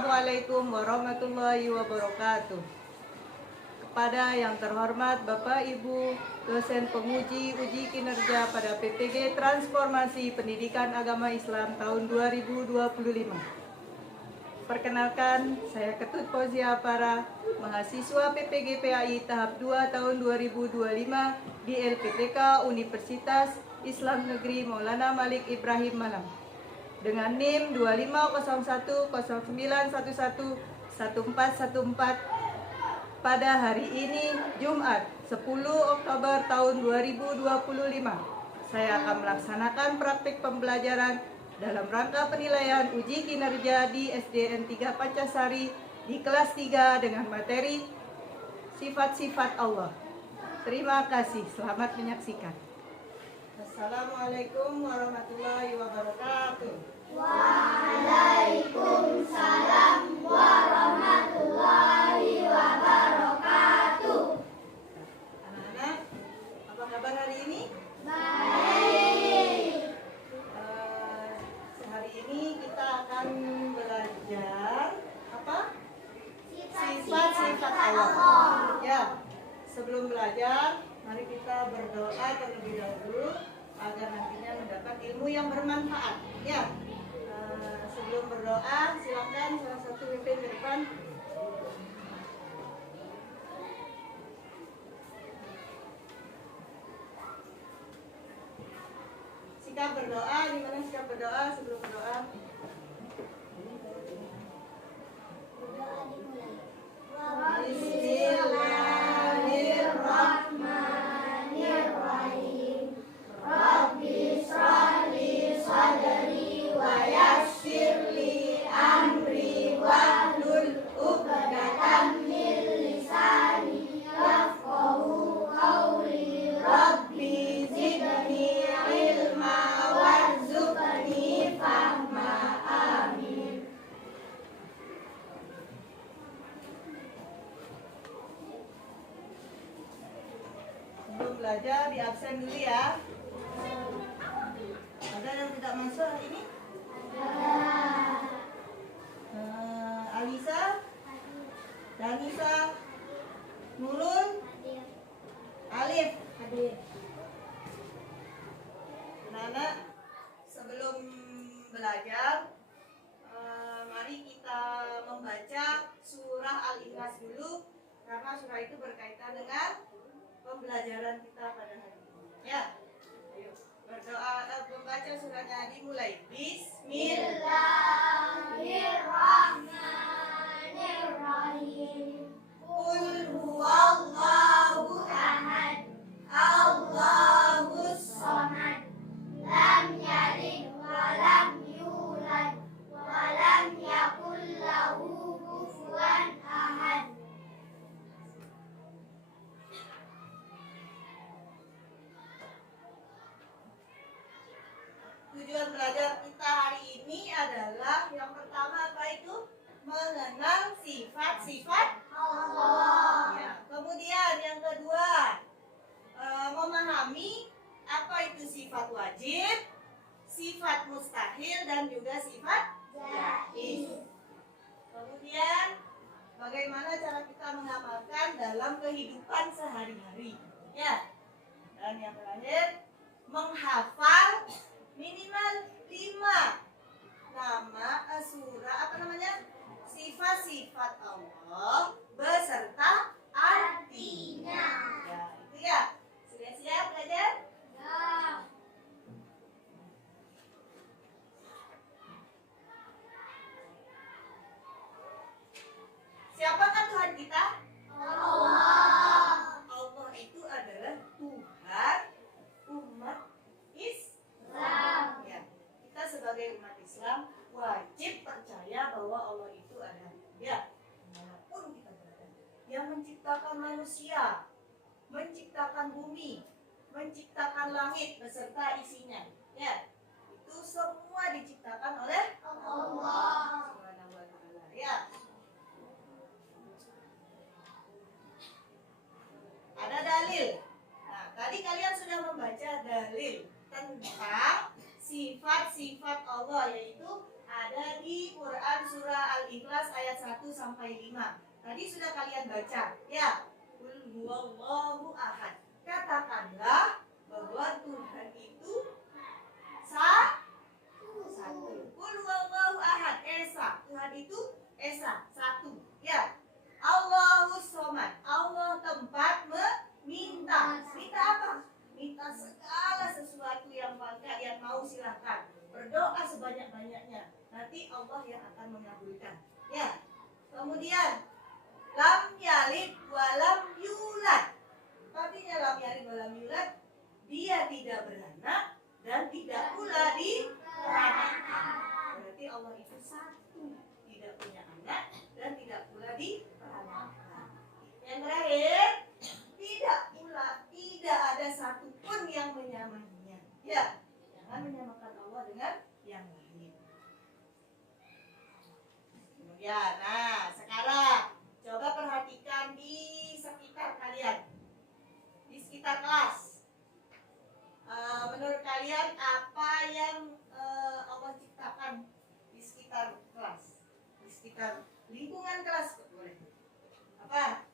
Assalamualaikum warahmatullahi wabarakatuh. Kepada yang terhormat Bapak Ibu dosen penguji uji kinerja pada PPG Transformasi Pendidikan Agama Islam tahun 2025. Perkenalkan, saya Ketut Fauzia Para, mahasiswa PPG PAI tahap 2 tahun 2025 di LPTK Universitas Islam Negeri Maulana Malik Ibrahim Malang. Dengan NIM 250109111414 pada hari ini Jumat 10 Oktober tahun 2025 saya akan melaksanakan praktik pembelajaran dalam rangka penilaian uji kinerja di SDN 3 Pancasari di kelas 3 dengan materi sifat-sifat Allah. Terima kasih, selamat menyaksikan. Assalamualaikum warahmatullahi wabarakatuh. Waalaikumsalam warahmatullahi wabarakatuh. Anak-anak, apa kabar hari ini? Baik. Hari ini kita akan belajar apa? Sifat-sifat Allah. Ya, sebelum belajar, mari kita berdoa terlebih dahulu agar nantinya mendapat ilmu yang bermanfaat. Ya, sebelum berdoa, silakan salah satu pimpin ke depan. Sikap berdoa, gimana sikap berdoa sebelum berdoa? Bismillahirrahmanirrahim. Rabbi shrahli sadri wa yassirli amri wahlul 'uqdatam min lisani yafqahu qawli. Rabbi zidni ilma warzuqni fahma. Amin. Sebelum belajar di absen dulu ya. Ada yang tidak masuk hari ini? Alisa, Danisa, Nurul, Alif. Anak-anak, sebelum belajar, mari kita membaca surah Al-Ikhlas dulu, karena surah itu berkaitan dengan pembelajaran kita pada hari ini. Ya, ayo berdoa, membaca surahnya dimulai. Bismillahirrahmanirrahim. Qul huwallahu ahad, Allahus samad, lam yalid wa lam yulad wa lam yakul lahu kufuwan ahad. Tujuan belajar kita hari ini adalah yang pertama apa itu? Mengenal sifat-sifat Allah. ya. Kemudian yang kedua, memahami apa itu sifat wajib, sifat mustahil, dan juga sifat jaiz. Kemudian bagaimana cara kita mengamalkan dalam kehidupan sehari-hari. Ya. Dan yang terakhir, menghafal minimal 5 nama surah, apa namanya? Sifat-sifat Allah beserta artinya. Ya, itu ya. Sudah siap belajar? Ya. Siapakah Tuhan kita? Allah. Allah itu adalah Tuhan umat Islam. Ya. Kita sebagai umat Islam wajib percaya bahwa Allah itu ada. Ya. Dimanapun kita berada. Yang menciptakan manusia, menciptakan bumi, menciptakan langit beserta isinya. Ya. Itu semua diciptakan oleh Allah. Subhanahu wa ta'ala. Ya. Ada dalil. Nah, tadi kalian sudah membaca dalil tentang sifat-sifat Allah, yaitu ada di Quran surah Al-Ikhlas ayat 1 sampai 5. Tadi sudah kalian baca, ya. Qul huwallahu ahad. Katakanlah bahwa Tuhan itu satu. Qul huwallahu ahad, esa. Tuhan itu esa, satu. Ya. Allahus somad. Allah tempat meminta. Minta apa? Minta segala sesuatu yang kalian mau, silahkan. Berdoa sebanyak-banyaknya. Nanti Allah yang akan mengabulkan. Ya. Kemudian lam yalid walam yulad. Artinya lam yalid walam yulad, dia tidak beranak dan tidak pula diperanakkan. Berarti Allah itu satu, tidak punya anak dan tidak pula diperanakkan. Yang terakhir, tidak ada satupun yang menyamainya. Ya, jangan menyamakan Allah dengan yang lain. Kemudian, nah sekarang coba perhatikan di sekitar kalian, di sekitar kelas. Menurut kalian apa yang Allah ciptakan di sekitar kelas, di sekitar lingkungan kelas? Boleh. Apa?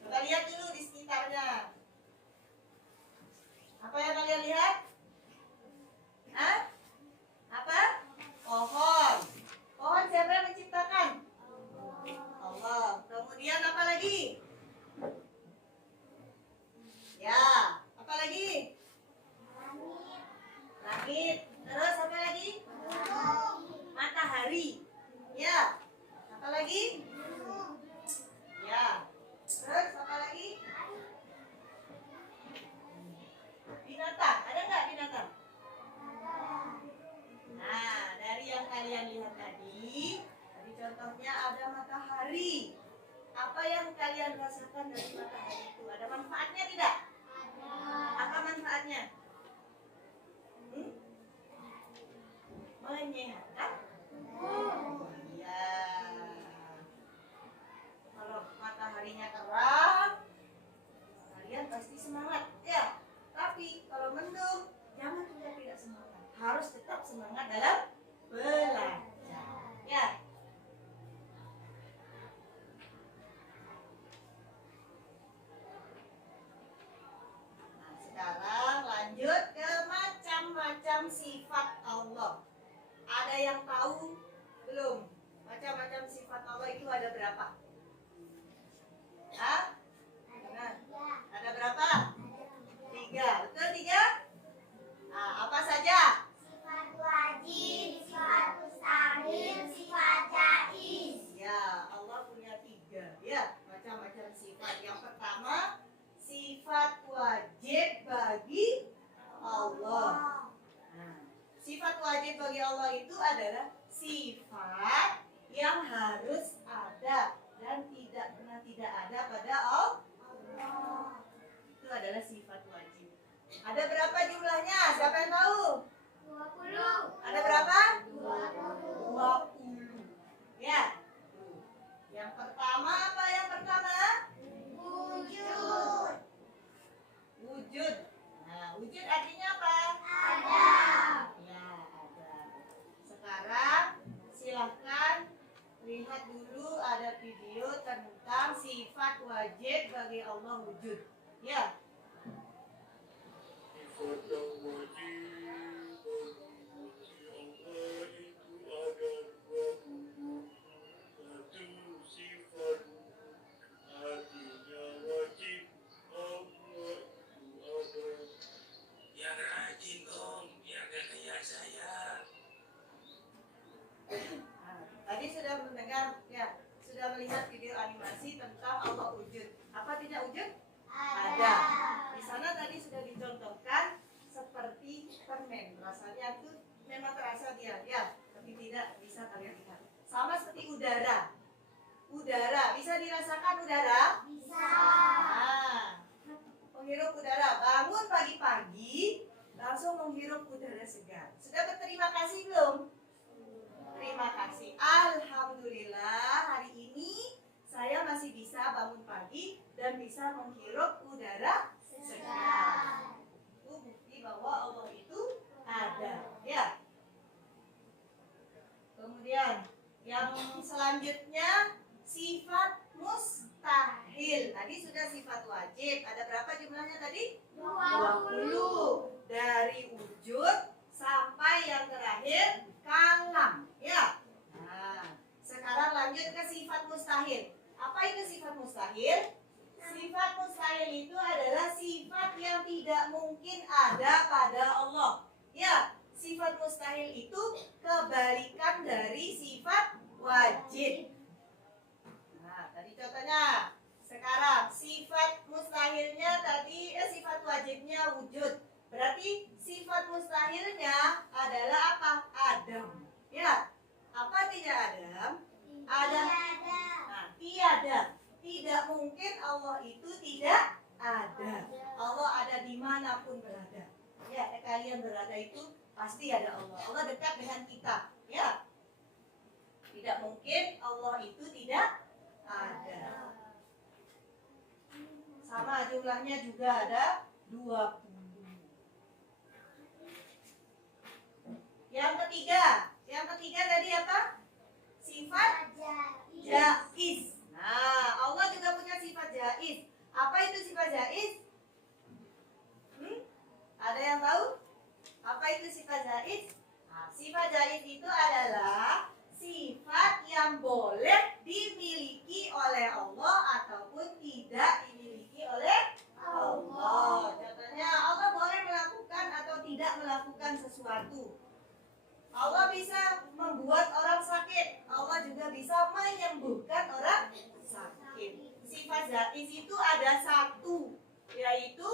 Coba lihat dulu di sekitarnya. Apa yang kalian lihat? Hah? Apa? Pohon. Pohon siapa yang menciptakan? Allah. Kemudian apa lagi? Ya, apa lagi? Langit. Terus apa lagi? Matahari. Ya. Apa lagi? Ya. Terus apa lagi? Binatang. Ada nggak binatang? Nah, dari yang kalian lihat tadi contohnya ada matahari. Apa yang kalian rasakan dari matahari itu? Ada manfaatnya tidak? Apa manfaatnya? Menyehatkan? Iya. Kalau mataharinya terang, kalian pasti semangat, ya. Tapi kalau mendung, jangan juga tidak semangat. Harus tetap semangat dalam belajar. Ya. Nah, sekarang lanjut ke macam-macam sifat Allah. Ada yang tahu belum? Macam-macam sifat Allah itu ada berapa? Hah? Nah, ada berapa? 3. Betul 3? Nah, apa saja? Sifat wajib, sifat mustahil, sifat jaiz. Ya, Allah punya 3. Ya, macam-macam sifat. Yang pertama, sifat wajib bagi Allah. Nah, sifat wajib bagi Allah itu adalah sifat yang harus ada dan tidak pernah tidak ada pada Allah. Itu adalah sifat wajib. Ada berapa jumlahnya? Siapa yang tahu? 20. Ada berapa? 20. 20. Ya. Yang pertama apa yang pertama? Wujud. Wujud. Nah, wujud artinya apa? Ada. Ya, ada. Sekarang silahkan lihat dulu ada video tentang sifat wajib bagi Allah wujud. Ya. Sifat yang wajib bagi Allah itu ada 20. Satu sifat artinya wajib Allah itu ada. Yang rajin dong, biar gak kayak saya. Nah, tadi sudah mendengar, ya, sudah melihat video animasi tentang Allah wujud. Apa tidak wujud? Ada. Di sana tadi sudah dicontohkan seperti permen. Rasanya tuh memang terasa dia, ya, tapi tidak bisa kalian lihat. Sama seperti udara. Udara, bisa dirasakan udara? Bisa. Nah, menghirup udara. Bangun pagi-pagi, langsung menghirup udara segar. Sudah berterima kasih belum? Terima kasih. Alhamdulillah hari ini saya masih bisa bangun pagi dan bisa menghirup udara segar. Itu bukti bahwa Allah itu ada. Ya. berada itu pasti ada Allah. Allah dekat dengan kita, ya. Tidak mungkin Allah itu tidak ada. Sama jumlahnya juga ada 20. Yang ketiga tadi apa? Sifat jaiz. Nah, Allah juga punya sifat jaiz. Apa itu sifat jaiz? Ada yang tahu? Apa itu sifat jaiz? Nah, sifat jaiz itu adalah sifat yang boleh dimiliki oleh Allah ataupun tidak dimiliki oleh Allah. Contohnya, Allah boleh melakukan atau tidak melakukan sesuatu. Allah bisa membuat orang sakit. Allah juga bisa menyembuhkan orang sakit. Sifat jaiz itu ada satu, yaitu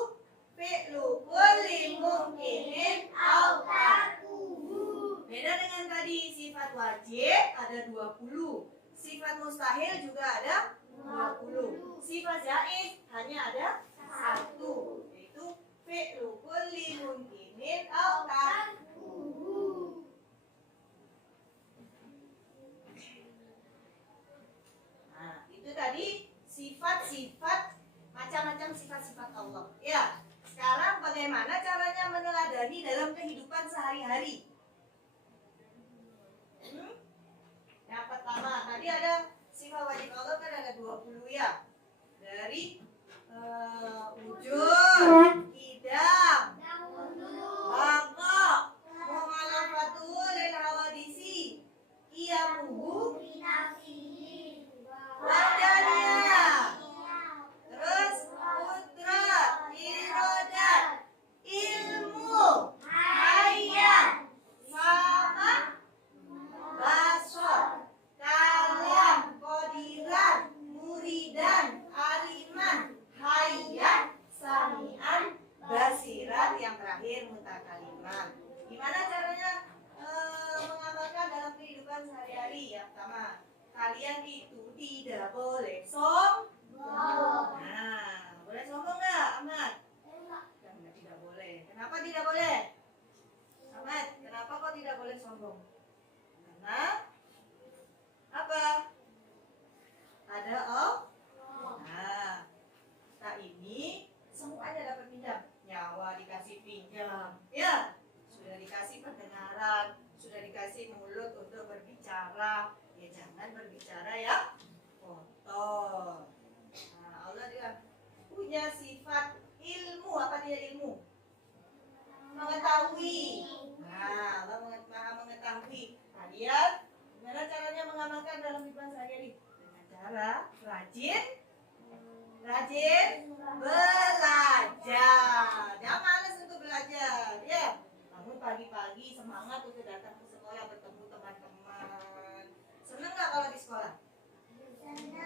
fi'lu kulli mumkinin aw tarkuhu. Beda dengan tadi sifat wajib ada 20. Sifat mustahil juga ada 20. Sifat jaiz hanya ada satu, yaitu fi'lu kulli mumkinin aw tarkuhu. Tadi sifat-sifat, macam-macam sifat-sifat Allah. Ya, sekarang bagaimana caranya meneladani dalam kehidupan sehari-hari? Yang pertama, tadi ada sifat wajib Allah kan ada 20 ya. Dari wujud, idam, bangkok, mu'alafatul lil hawadisi, qiyamuhu wadanya, terus kudrat, irodat, ilmu, hayat, sama, basor, kalam, kodiran, muridan, aliman, hayat, samian, basiran, yang terakhir mutakaliman. Gimana caranya mengamalkan dalam kehidupan sehari-hari? Yang pertama, kalian itu tidak boleh sombong. Nah, boleh sombong nggak, Ahmad? Enggak, tidak boleh. Kenapa tidak boleh? Ahmad, kenapa kok tidak boleh sombong? Karena apa? Ada Nah, kita ini semuanya dapat pinjam. Nyawa dikasih pinjam, ya. Sudah dikasih pendengaran, sudah dikasih mulut untuk berbicara. Ya jangan berbicara ya kotor. Nah, Allah juga punya sifat ilmu. Apa dia ilmu? Mengetahui. Nah, Allah maha mengetahui. Kalian gimana caranya mengamalkan dalam kehidupan sehari-hari? Dengan cara rajin belajar. Jangan malas untuk belajar, ya. Bangun pagi-pagi semangat untuk datang ke sekolah, bertemu teman-teman. Senang nggak kalau di sekolah?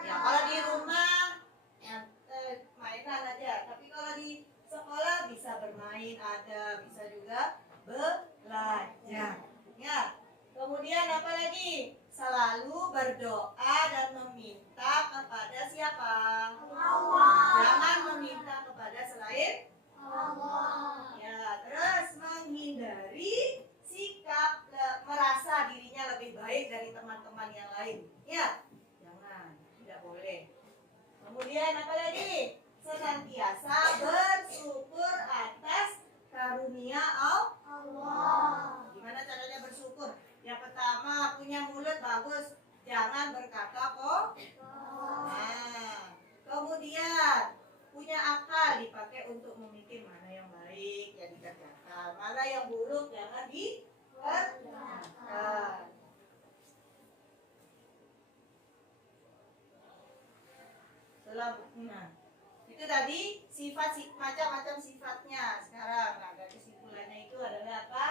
Ya, kalau di rumah ya, mainan aja. Tapi kalau di sekolah bisa bermain, ada bisa juga belajar. Ya. Kemudian apa lagi? Selalu berdoa dan meminta kepada siapa? Allah. Jangan meminta kepada selain Allah. Ya, terus menghindari sikap merasa dirinya lebih baik dari teman-teman yang lain. Ya, jangan, tidak boleh. Kemudian apa lagi? Senantiasa bersyukur atas karunia Allah. Gimana caranya bersyukur? Yang pertama, punya mulut bagus, jangan berkata nah, kemudian punya akal, dipakai untuk memikir mana yang baik yang dikerjakan, mana yang buruk jangan dikerjakan. Nah, itu tadi sifat macam-macam sifatnya. Sekarang, nah, dari kesimpulannya itu adalah apa?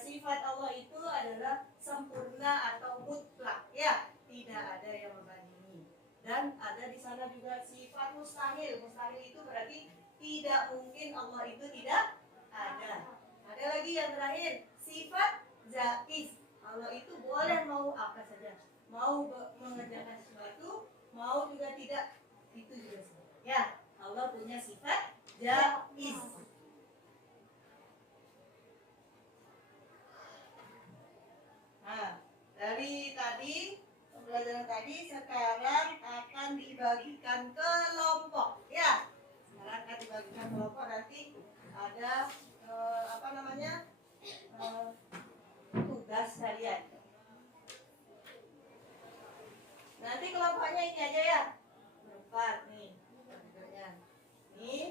Sifat Allah itu adalah sempurna atau mutlak, ya, tidak ada yang membandingi. Dan ada di sana juga sifat mustahil. Mustahil itu berarti tidak mungkin Allah itu tidak ada. Ada lagi yang terakhir, sifat jaiz. Allah itu boleh mau apa saja, mau mengerjakan sesuatu, mau juga tidak, itu juga sama. Ya, Allah punya sifat jaiz. pokoknya ini aja ya. Berempat nih. Bentuknya. Nih.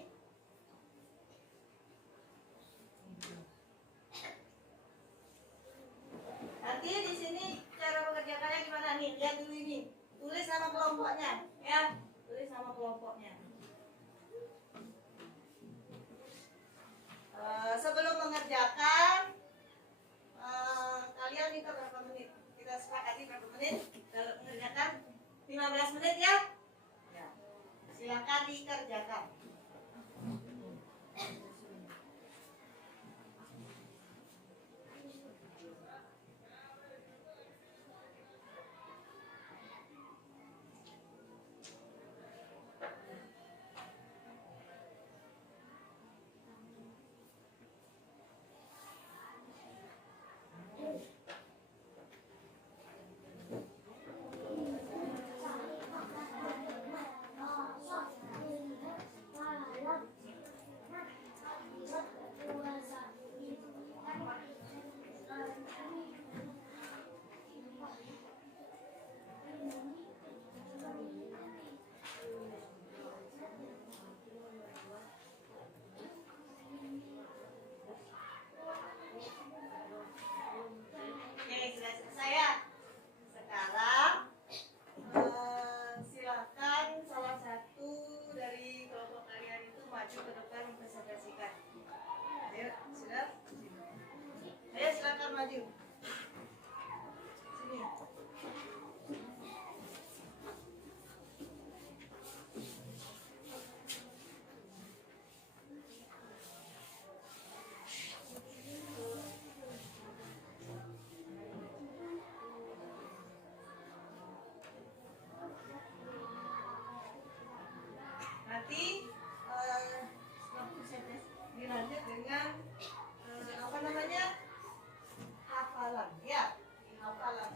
Nanti di sini cara mengerjakannya gimana nih? Lihat dulu ini. Tulis nama kelompoknya, ya. Tulis nama kelompoknya. Sebelum mengerjakan, kalian minta berapa menit? Kita sepakati berapa menit? Kalau mengerjakan 15 menit ya. Ya. Silakan dikerjakan. Oke, sudah selesai ya. Sekarang silakan salah satu dari kelompok kalian itu maju ke depan mempresentasikan. Ayo, sudah? Ayo silakan maju. Sini. Nanti dilanjut dengan apa namanya, hafalan ya, hafalan.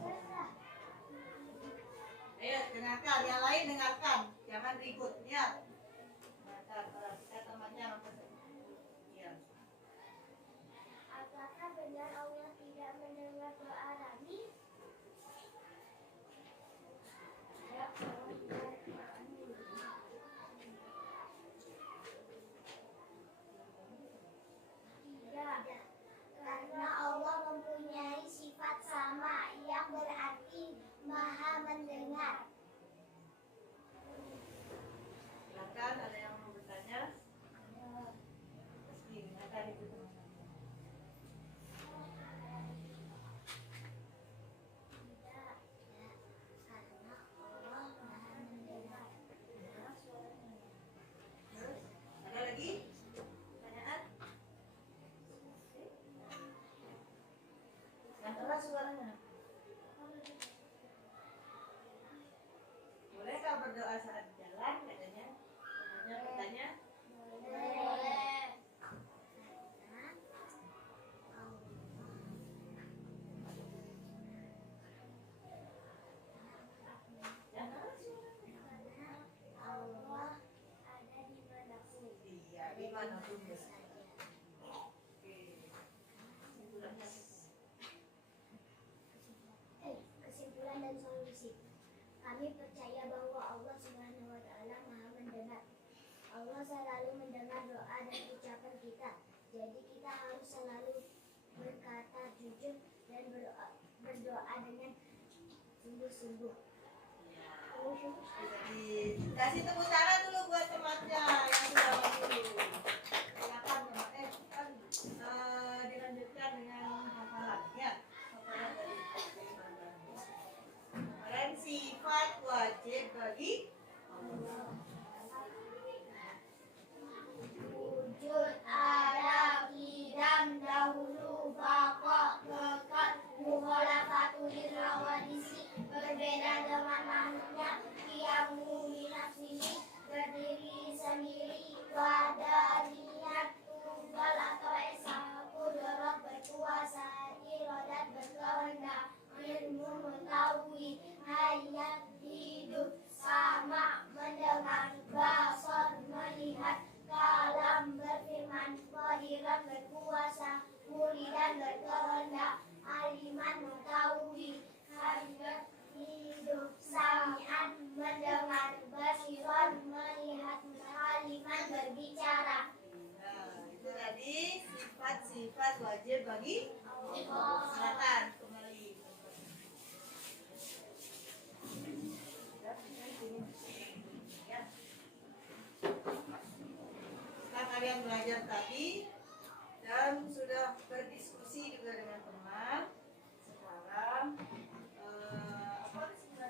Ayo dengarkan, yang lain dengarkan, jangan ribut ya. Kita temannya ya. Apakah benar Allah tidak mendengar doa kami? Tidak, karena Allah mempunyai sifat sama yang berarti Maha mendengar. Silakan, ada yang mau bertanya? Dengarkan itu teman-teman. Tidak, karena Allah Maha mendengar. Terus, ada lagi pertanyaan? Yang keras suaranya. Bolehkah berdoa saat jalan katanya? Temannya bertanya. Boleh. Yang keras suaranya. Karena Allah ada di manapun. Iya, di mana pun ya. Saja. Oke. Kesimpulannya. Kesimpulan dan solusi. Kami percaya bahwa Allah Subhanahu wa taala Maha mendengar. Allah selalu mendengar doa dan ucapan kita. Jadi kita harus selalu berkata jujur dan berdoa dengan sungguh-sungguh. Kasih tepuk tangan dulu buat temannya yang sudah maju. Silakan teman. Dilanjutkan dengan hafalan ya. Hafalan dari hafalan sifat wajib bagi Allah. Wujud, ada, kidam, dahulu, baqa, kekal, mukhalafatu lirrawadisi, berbeda dengan makhluknya, qiyamu binafsihi, berdiri sendiri wajib bagi silakan kembali. Ya. Setelah kalian belajar tadi dan sudah berdiskusi juga dengan teman, sekarang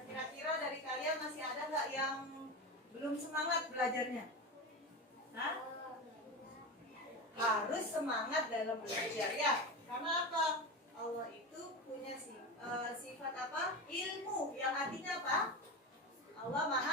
kira-kira dari kalian masih ada nggak yang belum semangat belajarnya? Hah? Harus semangat dalam belajar ya. Karena apa? Allah itu punya sifat apa? Ilmu, yang artinya apa? Allah maha